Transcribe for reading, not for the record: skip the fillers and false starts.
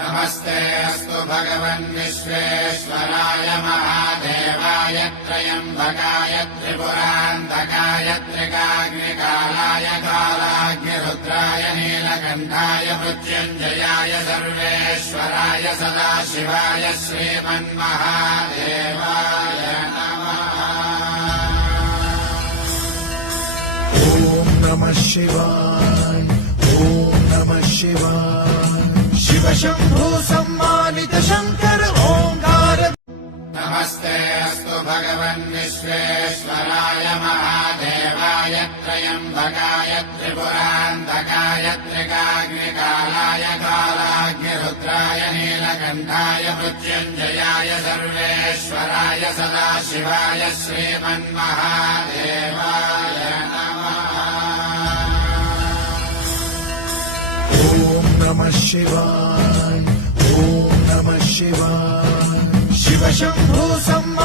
नमस्तेऽस्तु भगवन् विश्वेश्वराय महादेवाय त्र्यम्बकाय त्रिपुरान्तकाय त्रिकाग्निकालाय कालाग्निरुद्राय नीलकण्ठाय मृत्युञ्जयाय सर्वेश्वराय सदाशिवाय श्रीमन्महादेवाय नमः। ॐ नमः शिवाय ॐ नमः शिवाय शिव शम्भो सम्मानित शङ्कर ओङ्कार। नमस्तेऽस्तु भगवन् विश्वेश्वराय महादेवाय त्र्यम्बकाय त्रिपुरान्तकाय त्रिकाग्निकालाय कालाग्निरुद्राय नीलकण्ठाय मृत्युञ्जयाय सर्वेश्वराय सदाशिवाय श्रीमन्महादेवाय नमः। ॐ नमः शिवाय ॐ नमः शिवाय शिव शम्भो सम्मानित